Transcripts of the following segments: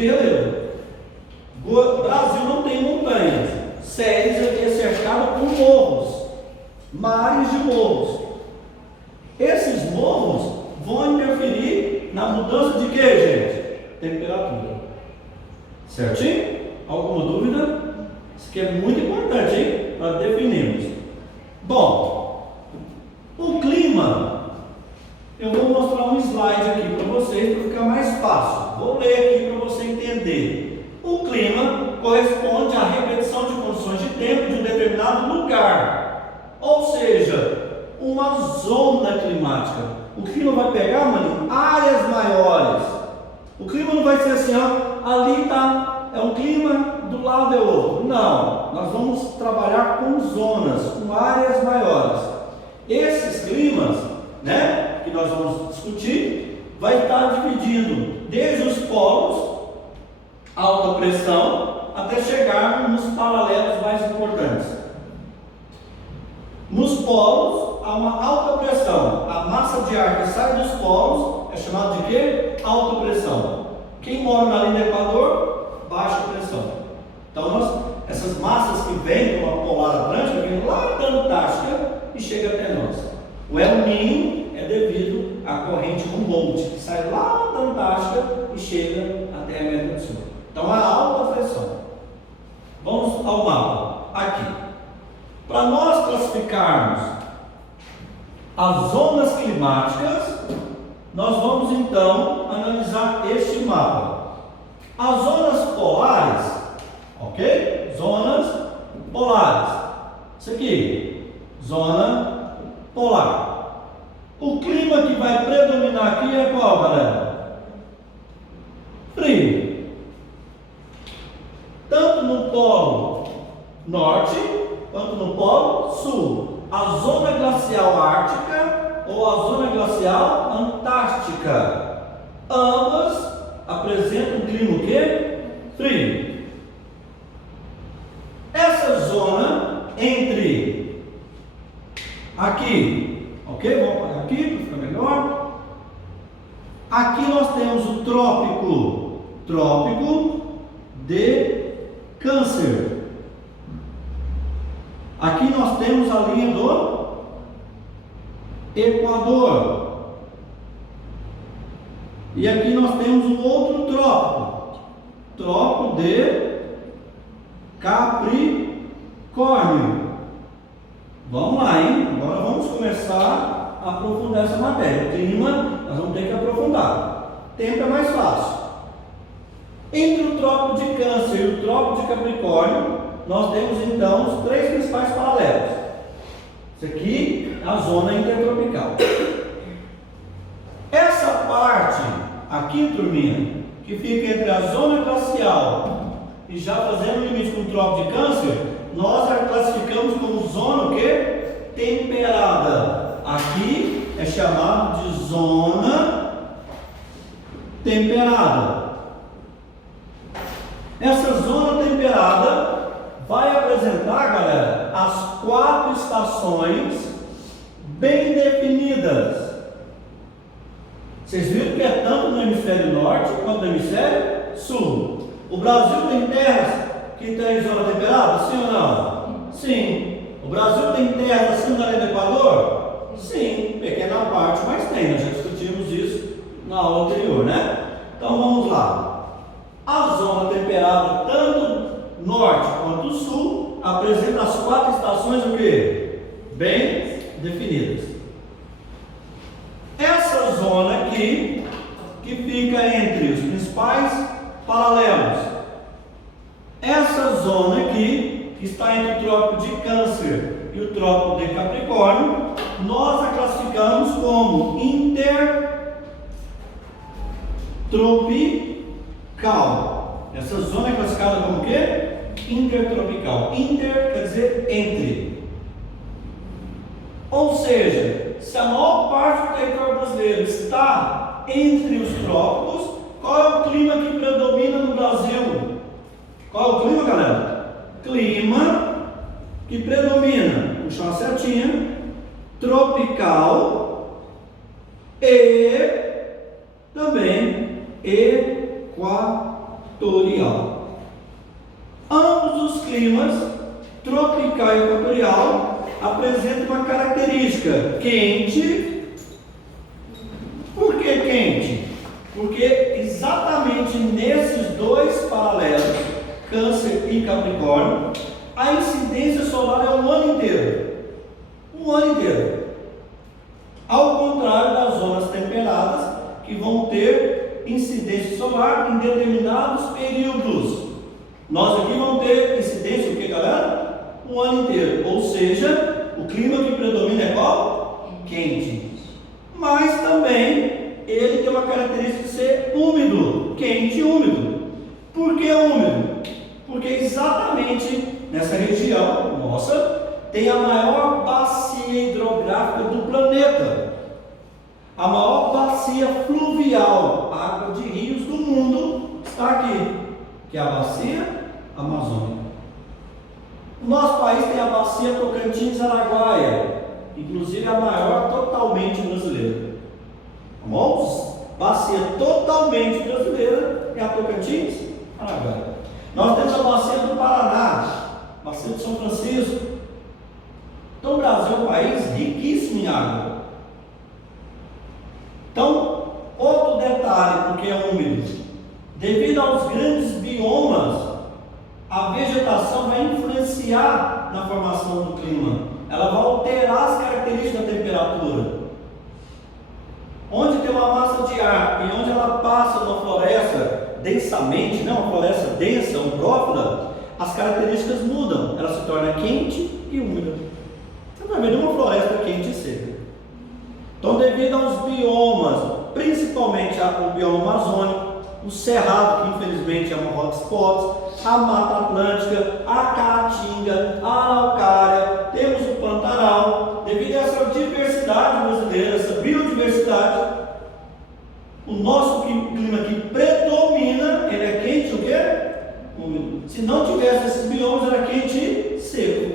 de relevo. O Brasil não tem montanhas. Séries aqui é cercado por morros, mares de morros. Esses morros vão interferir na mudança de quê, gente? Temperatura. Certinho? Alguma dúvida? Isso aqui é muito importante, hein? Para definirmos. Bom, o clima, eu vou mostrar um slide aqui para vocês, para ficar mais fácil. Vou ler aqui para você entender. O clima corresponde à repetição de condições de tempo de um determinado lugar, ou seja, uma zona climática. O clima vai pegar, mano, áreas maiores. O clima não vai ser assim, ó, ali tá, é um clima, do lado é outro. Não, nós vamos trabalhar com zonas, com áreas maiores. Esses climas, né, que nós vamos discutir, vai estar dividindo desde os polos, alta pressão, até chegar nos paralelos mais importantes. Nos polos, há uma alta pressão. A massa de ar que sai dos polos é chamada de quê? Alta pressão. Quem mora na linha do Equador, baixa pressão. Então, essas massas que vêm com a polar atlântica, vêm lá da Antártica e chegam até nós. O El Niño é devido à corrente Humboldt, que sai lá da Antártica e chega até a América do Sul. Então, há alta pressão. Vamos ao mapa. Aqui. Para nós classificarmos as zonas climáticas, nós vamos então analisar este mapa. As zonas polares, ok? Zonas polares. Isso aqui, zona polar. O clima que vai predominar aqui é qual, galera? Frio. Tanto no polo norte quanto no polo sul. A zona glacial ártica ou a zona glacial antártica, ambas apresentam um clima o quê? Frio. Essa zona entre aqui, ok? Vamos apagar aqui para ficar melhor. Aqui nós temos o trópico de Câncer. Aqui nós temos a linha do Equador. E aqui nós temos um outro trópico de Capricórnio. Vamos lá, hein? Agora vamos começar a aprofundar essa matéria. O clima, nós vamos ter que aprofundar. Tempo é mais fácil. Entre o trópico de Câncer e o trópico de Capricórnio, nós temos então os três principais paralelos. Isso aqui é a zona intertropical. Essa parte aqui, turminha, que fica entre a zona glacial e já fazendo o limite com o trópico de Câncer, nós a classificamos como zona o quê? Temperada. Aqui é chamado de zona temperada. Essa zona temperada vai apresentar, galera, as 4 estações bem definidas. Vocês viram que é tanto no hemisfério norte quanto no hemisfério sul. O Brasil tem terras que tem zona temperada? Sim ou não? Sim. O Brasil tem terras acima da linha do Equador? Sim. Pequena parte, mas tem. Nós já discutimos isso na aula anterior, né? Então vamos lá. A zona temperada, tanto norte quanto sul, apresenta as 4 estações o quê? Bem definidas. Essa zona aqui, que fica entre os principais paralelos, essa zona aqui, que está entre o trópico de Câncer e o trópico de Capricórnio, nós a classificamos como intertropical. Essa zona é classificada como o quê? Intertropical. Inter quer dizer entre. Ou seja, se a maior parte do território brasileiro está entre os trópicos, qual é o clima que predomina no Brasil? Qual é o clima, galera? Clima que predomina, puxa uma setinha, tropical e também equatorial. equatorial. Ambos os climas, tropical e equatorial, apresentam uma característica: quente. Por que quente? Porque exatamente nesses dois paralelos, Câncer e Capricórnio, a incidência solar é o ano inteiro. Um ano inteiro. Ao contrário das zonas temperadas, que vão ter incidência solar em determinados períodos. Nós aqui vamos ter incidência, o que, galera? O ano inteiro. Ou seja, o clima que predomina é qual? Quente. Mas também ele tem uma característica de ser úmido. Quente e úmido. Por que úmido? Porque exatamente nessa região nossa tem a maior bacia hidrográfica do planeta. A maior bacia fluvial, água de rios do mundo, está aqui, que é a bacia amazônica. O nosso país tem a bacia Tocantins-Araguaia, inclusive a maior totalmente brasileira. Vamos? Bacia totalmente brasileira é a Tocantins-Araguaia. Nós temos a bacia do Paraná, bacia de São Francisco. Então o Brasil é um país riquíssimo em água. Então, outro detalhe, porque é úmido, devido aos grandes biomas, a vegetação vai influenciar na formação do clima. Ela vai alterar as características da temperatura. Onde tem uma massa de ar e onde ela passa numa floresta densamente, uma floresta densa, umbrófila, as características mudam. Ela se torna quente e úmida. Você vai ver uma floresta quente e seca. Então, devido aos biomas, principalmente o bioma amazônico, o cerrado, que infelizmente é um hotspot, a Mata Atlântica, a Caatinga, a Araucária, temos o Pantanal. Devido a essa diversidade brasileira, essa biodiversidade, o nosso clima que predomina, ele é quente, o quê? Úmido. Se não tivesse esses biomas, era quente e seco.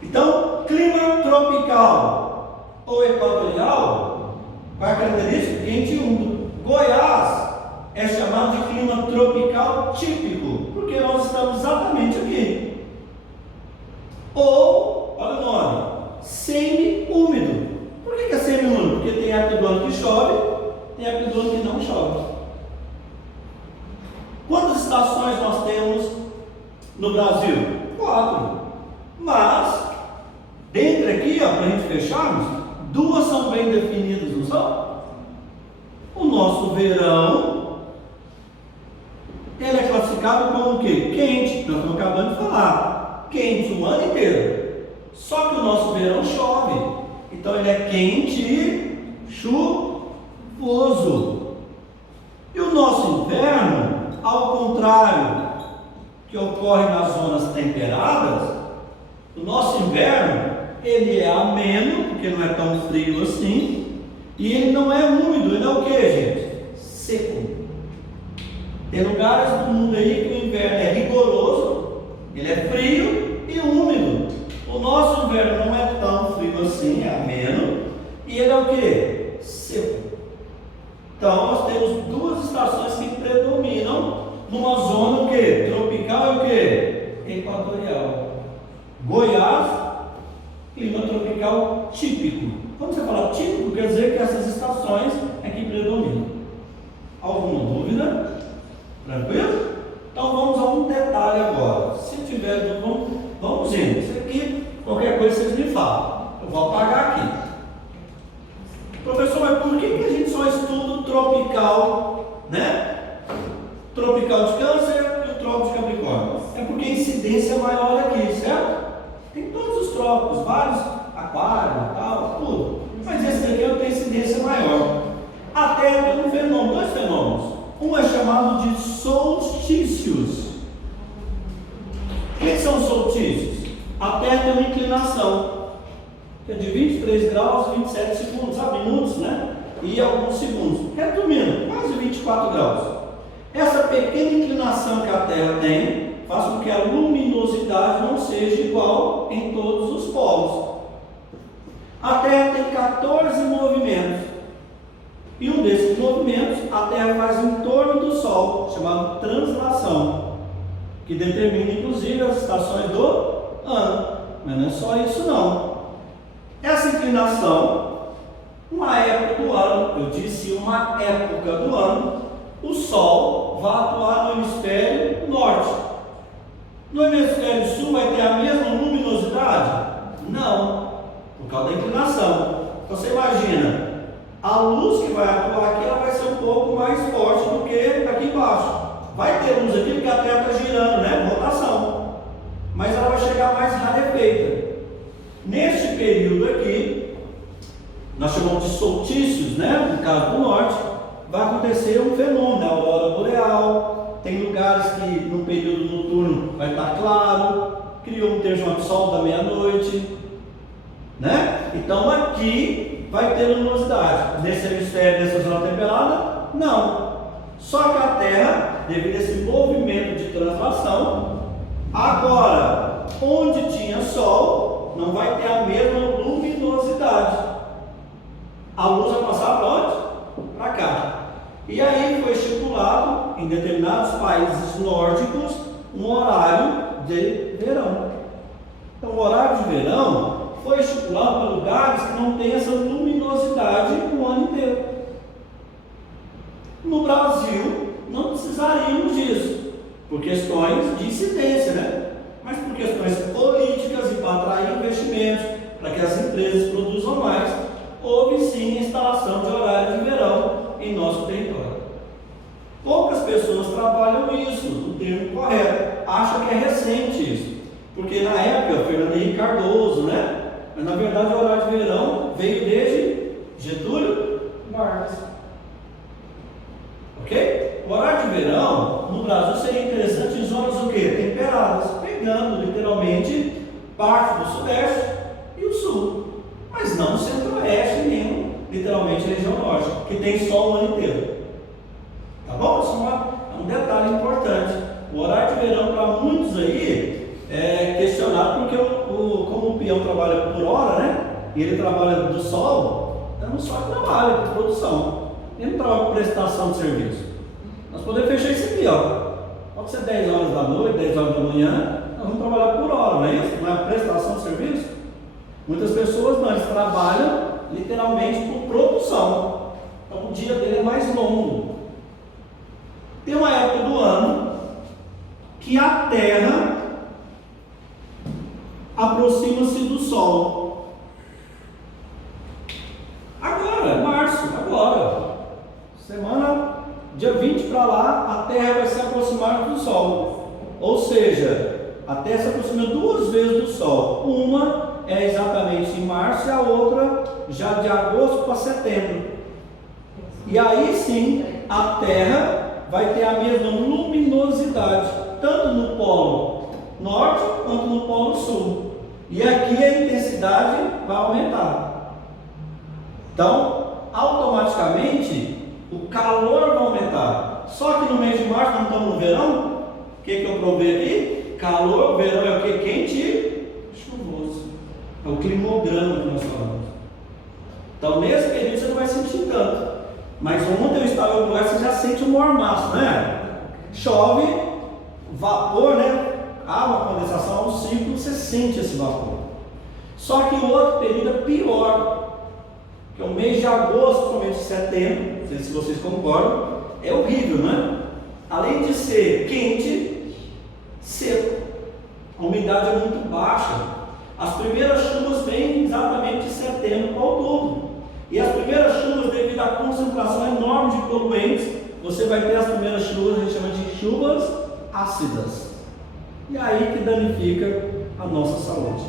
Então, clima tropical ou equatorial, qual é a característica? Quente e úmido. Goiás é chamado de clima tropical típico, porque nós estamos exatamente aqui. Ou, olha o nome, semi-úmido. Por que é semi-úmido? Porque tem época do ano que chove, tem época do ano que não chove. Quantas estações nós temos no Brasil? 4. Mas, dentro aqui, para a gente fecharmos, 2 são bem definidas, não são? O nosso verão, ele é classificado como o quê? Quente. Nós estamos acabando de falar. Quente o ano inteiro. Só que o nosso verão chove. Então ele é quente e chuvoso. E o nosso inverno, ao contrário que ocorre nas zonas temperadas, o nosso inverno, ele é ameno, porque não é tão frio assim. E ele não é úmido, ele é o que, gente? Seco. Tem lugares do mundo aí que o inverno é rigoroso, ele é frio e úmido. O nosso inverno não é tão frio assim, é ameno, e ele é o que? Seco. Então nós temos 2 estações que predominam numa zona o que? Tropical e o que? Equatorial. Goiás, clima tropical típico. Quando você fala típico, quer dizer que essas estações é que predominam. Alguma dúvida? Tranquilo? Então vamos a um detalhe agora. Se tiver dúvida, vamos indo. Isso aqui, qualquer coisa vocês me falam. Eu vou apagar aqui. Professor, mas por que a gente só estuda o tropical, né? Tropical de Câncer e o trópico de Capricórnio? É porque a incidência é maior aqui, certo? Tem todos os trópicos, vários, aquário, tal, tudo. Mas esse daqui tem incidência maior. A Terra tem um fenômeno, 2 fenômenos. Um é chamado de solstícios. O que são solstícios? A Terra tem uma inclinação, que é de 23 graus e 27 segundos, sabe? Minutos, né? E alguns segundos. Resumindo, quase 24 graus. Essa pequena inclinação que a Terra tem faz com que a luminosidade não seja igual em todos os polos. A Terra tem 14 movimentos. E um desses movimentos, a Terra faz em torno do Sol, chamado translação, que determina inclusive as estações do ano. Mas não é só isso não. Essa inclinação, uma época do ano, eu disse uma época do ano, o Sol vai atuar no hemisfério norte. No hemisfério sul vai ter a mesma luminosidade? Não, por causa da inclinação. Então você imagina, a luz que vai atuar aqui, ela vai ser um pouco mais forte do que aqui embaixo. Vai ter luz aqui porque a Terra está girando, né? Rotação. Mas ela vai chegar mais rarefeita. Neste período aqui, nós chamamos de solstícios, né? No caso do norte, vai acontecer um fenômeno, a aurora boreal. Tem lugares que no período noturno vai estar claro, criou um terço de sol da meia-noite, né? Então aqui vai ter luminosidade. Nesse hemisfério, nessa zona temperada, não. Só que a Terra, devido a esse movimento de translação, agora, onde tinha Sol, não vai ter a mesma luminosidade. A luz vai passar para onde? Para cá. E aí foi estipulado, em determinados países nórdicos, um horário de verão. Então, o horário de verão foi estipulado para lugares que não tem essa luminosidade o ano inteiro. No Brasil, não precisaríamos disso, por questões de incidência, né? Mas por questões políticas e para atrair investimentos, para que as empresas produzam mais, houve sim a instalação de horário de verão em nosso território. Poucas pessoas trabalham isso, o termo correto, acham que é recente isso, porque na época, Fernando Henrique Cardoso, né? Mas na verdade o horário de verão veio desde Getúlio Vargas. Ok? O horário de verão no Brasil seria interessante em zonas o quê? Temperadas, pegando literalmente parte do sudeste e o sul, mas não o centro-oeste nem literalmente a região norte, que tem sol o ano inteiro. Tá bom? Isso é um detalhe importante. O horário de verão para muitos aí é questionado porque como o peão trabalha por hora, né? E ele trabalha do sol, então não só trabalha por produção, ele não trabalha por prestação de serviço. Nós podemos fechar isso aqui, ó. Pode ser 10 horas da noite, 10 horas da manhã, nós vamos trabalhar por hora, não é isso? Não é prestação de serviço? Muitas pessoas não, eles trabalham literalmente por produção. Então o dia dele é mais longo. Tem uma época do ano que a Terra aproxima-se do Sol. Agora, março, agora. Semana, dia 20 para lá, a Terra vai se aproximar do Sol. Ou seja, a Terra se aproxima 2 vezes do Sol. Uma é exatamente em março e a outra já de agosto para setembro. E aí sim, a Terra vai ter a mesma luminosidade, tanto no polo norte quanto no polo sul. E aqui a intensidade vai aumentar. Então, automaticamente, o calor vai aumentar. Só que no mês de março, não estamos no verão, o que eu provei aqui? Calor, verão é o que? Quente e chuvoso. É o climograma que nós falamos. Então, nesse período você não vai sentir tanto. Mas ontem eu estava em um lugar, você já sente um mormaço, né? Chove, vapor, né? Há uma condensação, há um ciclo, você sente esse vapor. Só que o outro período é pior, que é o mês de agosto, principalmente setembro, não sei se vocês concordam, é horrível, né? Além de ser quente, seco. A umidade é muito baixa. As primeiras chuvas vêm exatamente de setembro para outubro. E as primeiras chuvas, devido à concentração enorme de poluentes, você vai ter as primeiras chuvas, a gente chama de chuvas ácidas. E aí que danifica a nossa saúde.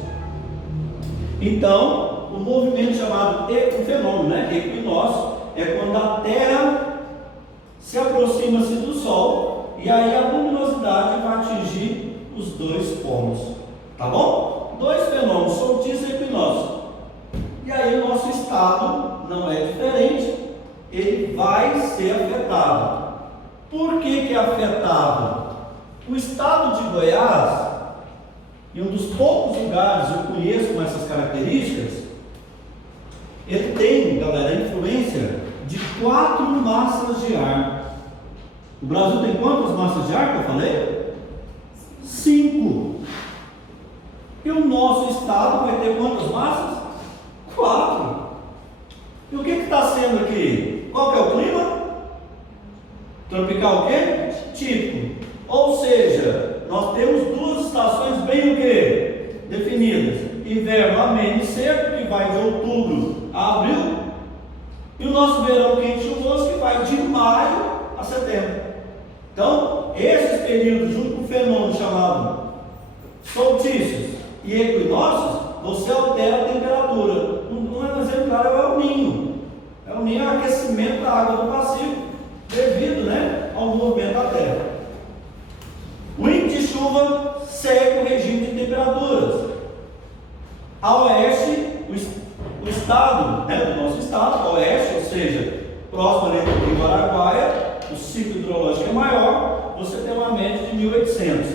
Então, o movimento chamado um fenômeno, né, equinócio, é quando a Terra se aproxima-se do Sol e aí a luminosidade vai atingir os 2 polos. Tá bom? 2 fenômenos, solstício e equinócio. E aí o nosso estado não é diferente, ele vai ser afetado. Por que é afetado? O estado de Goiás, e um dos poucos lugares eu conheço com essas características, ele tem, galera, a influência de 4 massas de ar. O Brasil tem quantas massas de ar que eu falei? 5. E o nosso estado vai ter quantas massas? 4. E o que está sendo aqui? Qual que é o clima? Tropical o quê? Típico. Ou seja, nós temos 2 estações bem o quê? Definidas. Inverno ameno e seco, que vai de outubro a abril. E o nosso verão quente e chuvoso, que vai de maio a setembro. Então, esses períodos, junto com o fenômeno chamado solstícios e equinócios, você altera a temperatura. Um exemplo claro é o El Niño. El Niño é o aquecimento da água do Pacífico, devido ao movimento da Terra. O índice de chuva segue o regime de temperaturas. A oeste, o estado, do nosso estado, a oeste, ou seja, próximo ali do Rio Araguaia, o ciclo hidrológico é maior, você tem uma média de 1800.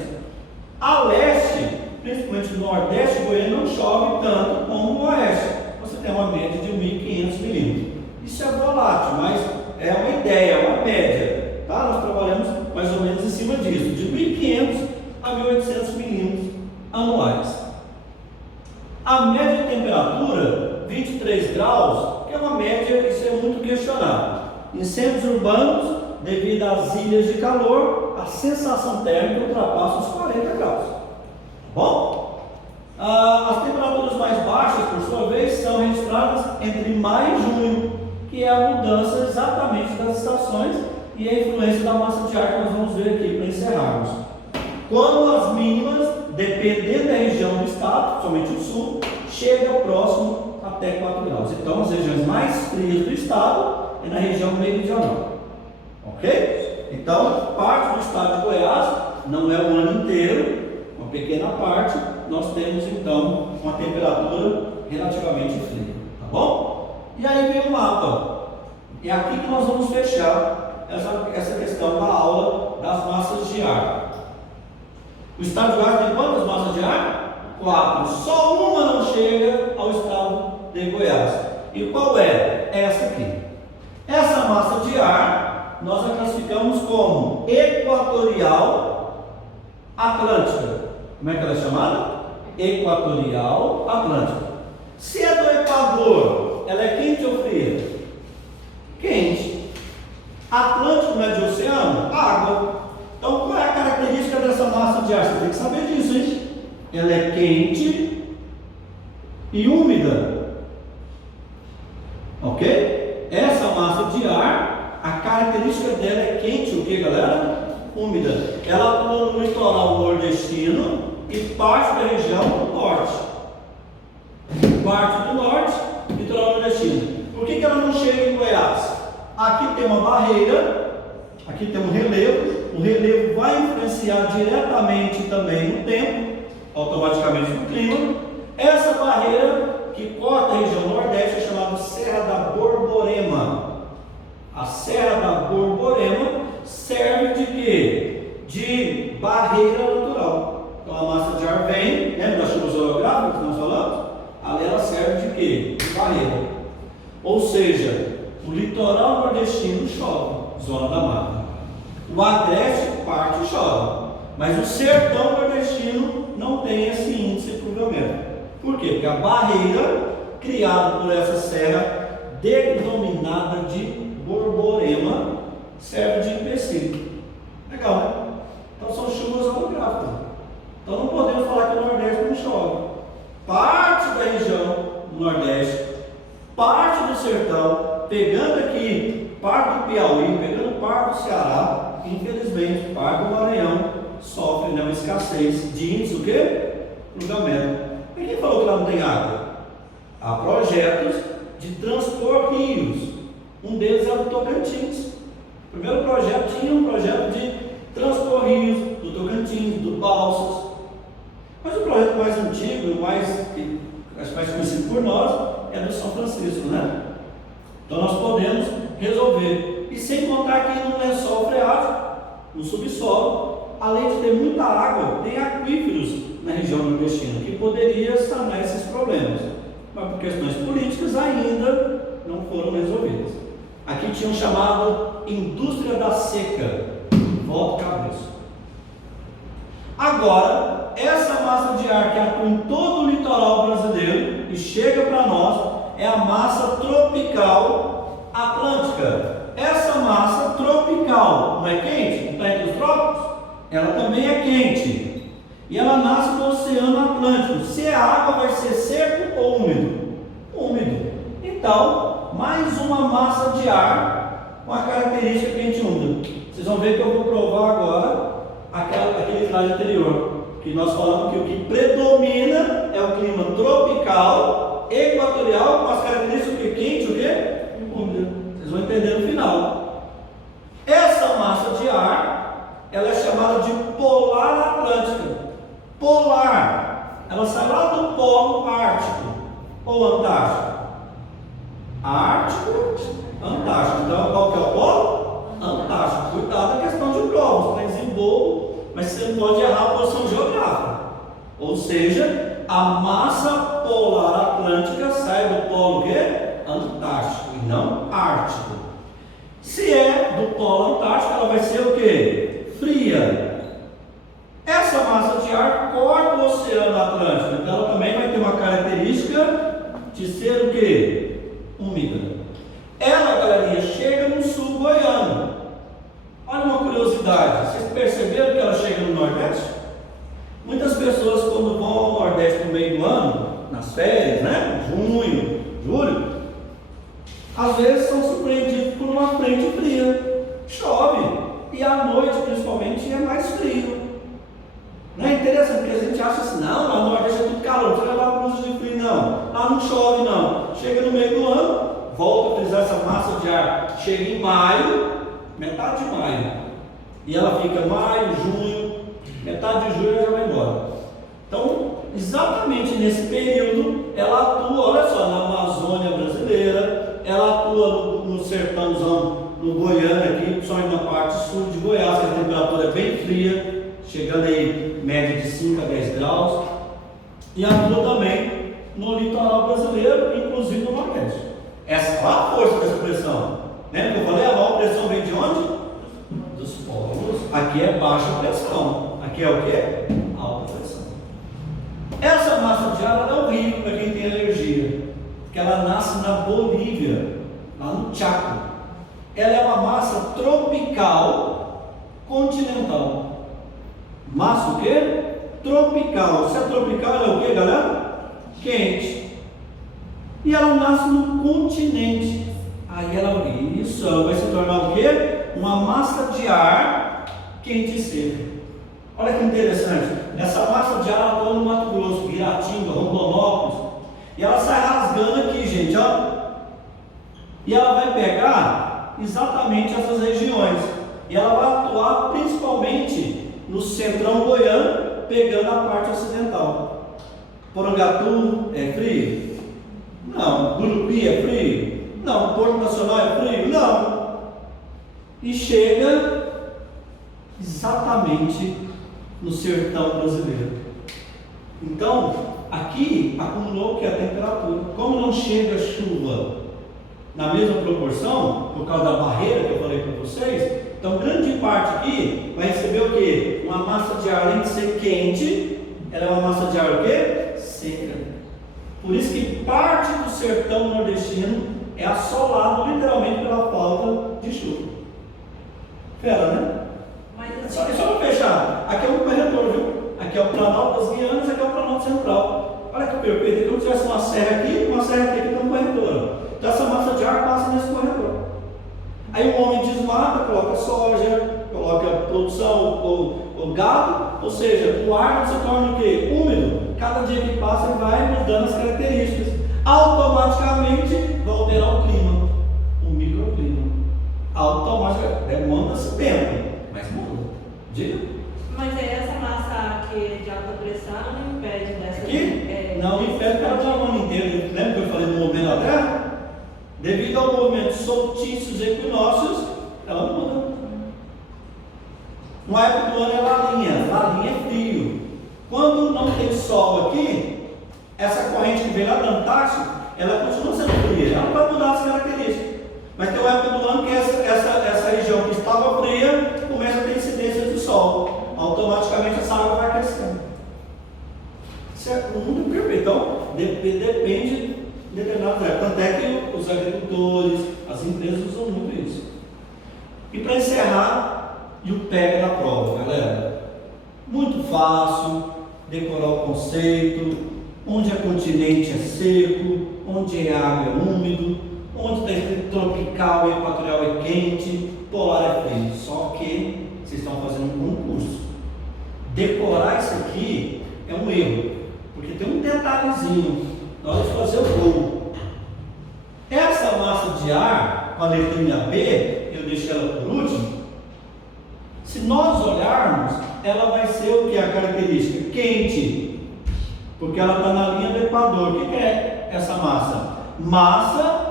A leste, principalmente no Nordeste e Goiânia, não chove tanto como no Oeste. Você tem uma média de 1.500 milímetros. Isso é volátil, mas é uma ideia, é uma média. Tá? Nós trabalhamos mais ou menos em cima disso, de 1.500 a 1.800 milímetros anuais. A média de temperatura, 23 graus, que é uma média, isso é muito questionado. Em centros urbanos, devido às ilhas de calor, a sensação térmica ultrapassa os 40 graus. Bom, as temperaturas mais baixas, por sua vez, são registradas entre maio e junho, que é a mudança exatamente das estações e a influência da massa de ar que nós vamos ver aqui para encerrarmos. Quando as mínimas, dependendo da região do estado, somente o sul, chega próximo até 4 graus. Então, as regiões mais frias do estado é na região meridional. Ok? Então, parte do estado de Goiás, não é o ano inteiro, uma pequena parte, nós temos então uma temperatura relativamente fria, tá bom? E aí vem o mapa. É aqui que nós vamos fechar essa questão da aula das massas de ar. O estado de Goiás tem quantas massas de ar? 4. Só uma não chega ao estado de Goiás. E qual é? Essa aqui. Essa massa de ar nós a classificamos como equatorial atlântica. Como é que ela é chamada? Equatorial atlântica. Se é do Equador, ela é quente ou fria? Quente. Atlântico não é de oceano? Água. Então qual é a característica dessa massa de ar? Você tem que saber disso, hein? Ela é quente e úmida. Ok? Essa massa de ar, a característica dela é quente, o que, galera? Úmida. Ela atua no litoral nordestino e parte da região do norte. Parte do norte, litoral nordestino. Por que ela não chega em Goiás? Aqui tem uma barreira, aqui tem um relevo. O relevo vai influenciar diretamente também no tempo, automaticamente no clima. Essa barreira que corta a região nordeste é chamada Serra da Borborema. A Serra da Borborema serve de quê? De barreira natural. Então a massa de ar vem, lembra das chuvas orográficas que nós falamos? Ali ela serve de quê? De barreira. Ou seja, o litoral nordestino chove, zona da mata. O agreste parte chove, mas o sertão nordestino não tem esse índice pluviométrico. Por quê? Porque a barreira criada por essa serra, denominada de Borborema, serve de empecilho. Legal, né? Então são chuvas orográficas. Então não podemos falar que o Nordeste não chove. Parte da região do Nordeste, parte do sertão, pegando aqui parte do Piauí, pegando parte do Ceará, infelizmente, parte do Maranhão sofre uma escassez de índice, o quê? Pluviométrico. E quem falou que lá não tem água? Há projetos de transpor rios. Um deles é o Tocantins. O primeiro projeto tinha um projeto de transpor rios do Tocantins, do Balsas. Mas o projeto mais antigo, mais conhecido por nós, é do São Francisco, né? Então nós podemos resolver. E sem contar que no lençol freático, no subsolo, além de ter muita água, tem aquíferos na região nordestina que poderia sanar esses problemas. Mas por questões políticas ainda não foram resolvidas. Aqui tinha um chamado indústria da seca. Volta a cabeça. Agora, essa massa de ar que atua em todo o litoral brasileiro e chega para nós é a massa tropical atlântica. Essa massa tropical não é quente? Não está entre os trópicos? Ela também é quente. E ela nasce no Oceano Atlântico. Se a água vai ser seco ou úmido? Úmido. Então, mais uma massa de ar com a característica quente e úmida. Vocês vão ver que eu vou provar agora aquele slide anterior, que nós falamos que o que predomina é o clima tropical, equatorial, com as características que quente, o quê? Úmida. Vocês vão entender no final. Essa massa de ar, ela é chamada de polar atlântica. Polar, ela sai lá do polo ártico ou antártico. Ártico, antártico. Então, qual que é o polo? Antártico. Cuidado na questão de provas, para desembolso, mas você não pode errar a posição geográfica. Ou seja, a massa polar atlântica sai do polo quê? Antártico e não ártico. Se é do polo antártico, ela vai ser o quê? Fria. Essa massa de ar corta o Oceano Atlântico, então ela também vai ter uma característica de ser o quê? Úmida. Ela, galerinha, chega no sul goiano. Olha uma curiosidade, vocês perceberam que ela chega no Nordeste? Muitas pessoas, quando vão ao Nordeste no meio do ano, nas férias, né? Junho, julho, às vezes são surpreendidos por uma frente fria. Chove, e à noite, principalmente, é mais frio. Não é interessante, porque a gente acha assim, não, lá no Nordeste é tudo calor, não precisa levar blusa de frio, não. Lá não chove, não. Chega no meio do ano, volta a utilizar essa massa de ar, chega em maio, metade de maio, e ela fica maio, junho, metade de julho e já vai embora. Então, exatamente nesse período, ela atua, olha só, na Amazônia brasileira, ela atua no sertãozão, no Goiânia aqui, principalmente na parte sul de Goiás, que a temperatura é bem fria, chegando aí média de 5 a 10 graus, e atua também no litoral brasileiro, inclusive no Nordeste. Essa é a força dessa pressão. Lembra que eu falei? A maior pressão vem de onde? Dos polos. Aqui é baixa pressão. Aqui é o quê? Alta pressão. Essa massa de ar é horrível para quem tem alergia, porque ela nasce na Bolívia, lá no Chaco. Ela é uma massa tropical continental. Massa o quê? Tropical. Se é tropical, ela é o quê, galera? Quente. E ela nasce no continente. Aí ela vai se tornar o quê? Uma massa de ar quente e seca. Olha que interessante. Essa massa de ar atua no Mato Grosso, Guiratinga, Rondonópolis. E ela sai rasgando aqui, gente, ó. E ela vai pegar exatamente essas regiões. E ela vai atuar principalmente no centrão goiano, pegando a parte ocidental. Porangatu é frio? Não. Gurupi é frio? Não. Porto Nacional é frio? Não. E chega exatamente no sertão brasileiro. Então, aqui acumulou que a temperatura, como não chega chuva na mesma proporção, por causa da barreira que eu falei para vocês, então grande parte aqui vai receber o quê? Uma massa de ar, além de ser quente, ela é uma massa de ar o quê? Seca. Por isso que parte do sertão nordestino é assolado literalmente pela falta de chuva. Fera, né? Mas só para fechar, aqui é um corredor, viu? Aqui é o Planalto das Guianas, aqui é o Planalto Central. Olha que perfeito, é como se tivesse uma serra aqui, tem um corredor. Então essa massa de ar passa nesse corredor. Aí o homem desmata, coloca soja, coloca produção ou gado, ou seja, o ar se torna o quê? Úmido. Cada dia que passa ele vai mudando as características. Automaticamente vai alterar o clima, o microclima. Automaticamente, demanda-se tempo, mas muda. Diga. Mas é essa massa aqui de alta pressão não impede dessa... Aqui? Não impede porque ela está o ano inteiro. Lembra que eu falei do movimento da Terra? Devido ao movimento solstícios e equinócios, ela muda. Uma época do ano é lalinha é frio. Quando não tem sol aqui, essa corrente que vem lá da Antártica, ela continua sendo fria, ela vai mudar as características. Mas tem uma época do ano que essa região que estava fria começa a ter incidência do sol. Automaticamente essa água vai crescendo. Isso é o mundo perfeito. Então, depende de determinadas épocas. Tanto é que os agricultores, as empresas usam muito isso. E para encerrar, e o pega da prova, galera. Muito fácil decorar o conceito. Onde é continente é seco, onde é água é úmido, onde está escrito tropical e equatorial é quente, polar é frio. Só que vocês estão fazendo um concurso. Decorar isso aqui é um erro, porque tem um detalhezinho na hora de fazer o gol. Essa massa de ar, com a letrinha B, eu deixei ela por último. Se nós olharmos, ela vai ser o que? A característica? Quente, porque ela está na linha do Equador. O que é essa massa? Massa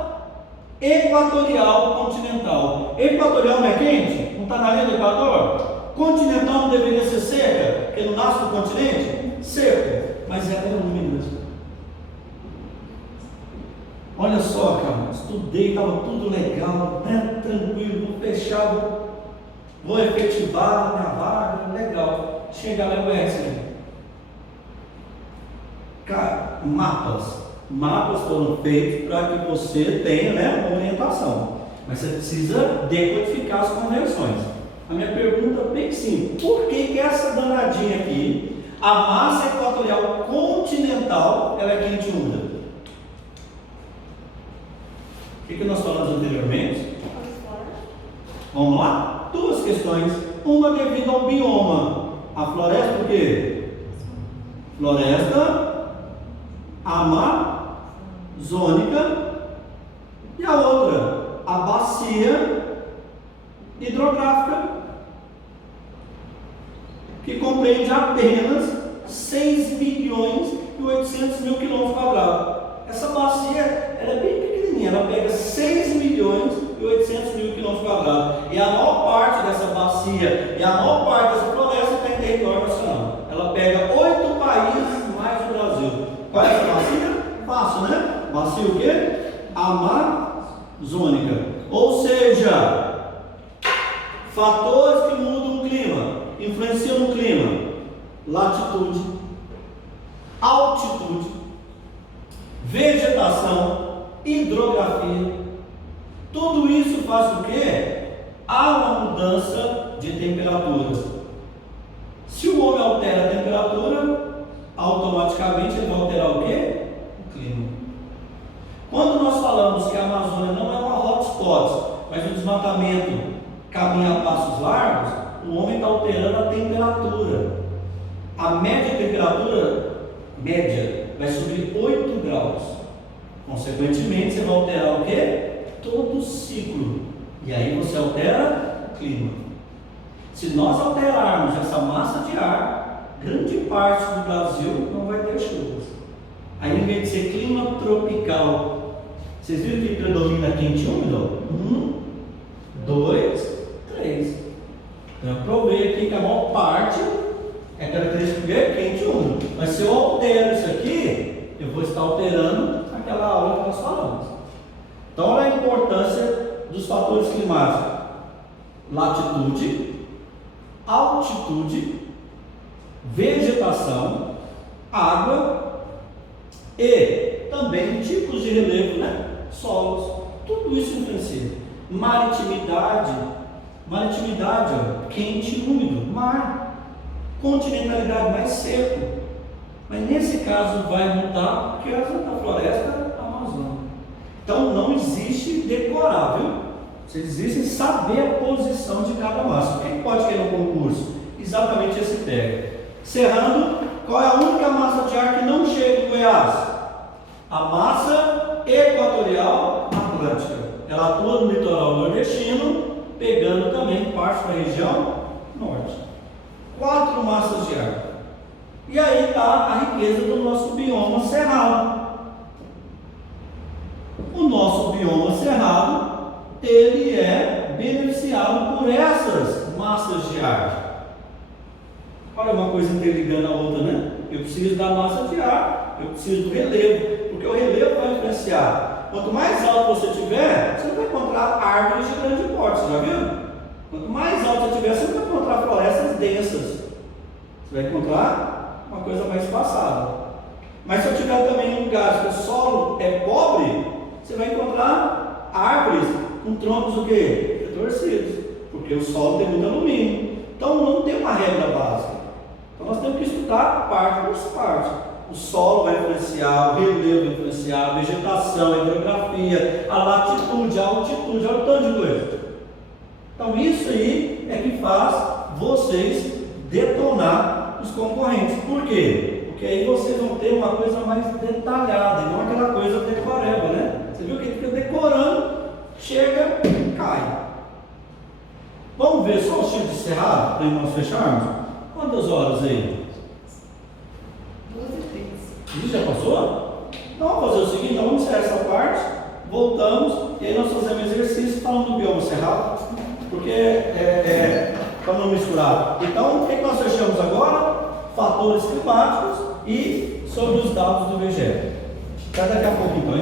equatorial continental. Equatorial não é quente? Não está na linha do Equador? Continental não deveria ser seca, porque não nasce no continente? Seco, mas é úmido. Olha só, cara, estudei, estava tudo legal, né? Tranquilo, fechado, vou efetivar minha vaga, legal. Chega lá e conhece. Cara, mapas foram feitos para que você tenha, né, uma orientação, mas você precisa decodificar as conversões. A minha pergunta é bem simples: por que essa danadinha aqui, a massa equatorial continental, ela é quente e úmida? O que nós falamos anteriormente? Vamos lá? Duas questões. Uma devido ao bioma. A floresta, por quê? Floresta amazônica, e a outra, a bacia hidrográfica, que compreende apenas 6 milhões e 800 mil quilômetros quadrados. Essa bacia, ela é bem pequenininha, ela pega 6 milhões e 800 mil quilômetros quadrados, e a maior parte dessa bacia e a maior parte dessa floresta está em território nacional. Ela pega 8 países mais o Brasil. Qual é essa bacia? Fácil, né? Bacia o quê? Amazônica. Ou seja, fatores que mudam o clima, influenciam no clima: latitude, altitude, vegetação, hidrografia. Tudo isso faz o quê? Há uma mudança de temperatura. Se o homem altera a temperatura, automaticamente ele vai alterar o quê? O clima. Quando nós falamos que a Amazônia não é uma hotspot, mas um desmatamento caminha a passos largos, o homem está alterando a temperatura. A média temperatura média vai subir 8 graus. Consequentemente, você vai alterar o quê? Todo o ciclo. E aí você altera o clima. Se nós alterarmos essa massa de ar, grande parte do Brasil não vai ter chuvas. Aí, em vez de ser clima tropical, vocês viram que predomina quente e úmido? 1, 2, 3. Eu provei aqui que a maior parte é característica de quente e úmido. Mas se eu altero isso aqui, eu vou estar alterando aquela aula que nós falamos. Então, olha a importância dos fatores climáticos: latitude, altitude, vegetação, água e também tipos de relevo, né? Solos. Tudo isso influencia. Maritimidade, ó, quente e úmido, mar. Continentalidade, mais seco. Mas nesse caso vai mudar porque é da floresta amazônica. Então não existe decorar, viu? Vocês existem saber a posição de cada massa. Quem pode querer um concurso? Exatamente esse pega. Encerrando, qual é a única massa de ar que não chega em Goiás? A massa equatorial atlântica. Ela atua no litoral nordestino, pegando também parte da região norte. 4 massas de ar. E aí está a riqueza do nosso bioma cerrado. O nosso bioma cerrado, ele é beneficiado por essas massas de ar. Olha uma coisa interligando a outra, né? Eu preciso da massa de ar, eu preciso do relevo, porque o relevo vai influenciar Quanto mais alto você tiver, você não vai encontrar árvores de grande porte, você já viu? Quanto mais alto você tiver, você não vai encontrar florestas densas. Você vai encontrar uma coisa mais espaçada. Mas se eu tiver também em lugares que o solo é pobre, você vai encontrar árvores com troncos o quê? Retorcidos, porque o solo tem muito alumínio. Então não tem uma regra básica. Então nós temos que estudar parte por parte. O solo vai influenciar, o relevo vai influenciar, a vegetação, a hidrografia, a latitude, a altitude, olha o tanto de coisa. Então isso aí é que faz vocês detonar os concorrentes. Por quê? Porque aí vocês vão ter uma coisa mais detalhada, e não aquela coisa decoreba, né? Você viu que ele fica decorando, chega e cai. Vamos ver só o tiro de cerrado para nós fecharmos? Quantas horas aí? 12h13. Isso já passou? Então vamos fazer o seguinte, então vamos encerrar essa parte, voltamos e aí nós fazemos exercício falando do bioma cerrado, porque para não misturar. Então o que nós fechamos agora? Fatores climáticos e sobre os dados do IBGE. Até daqui a pouco então.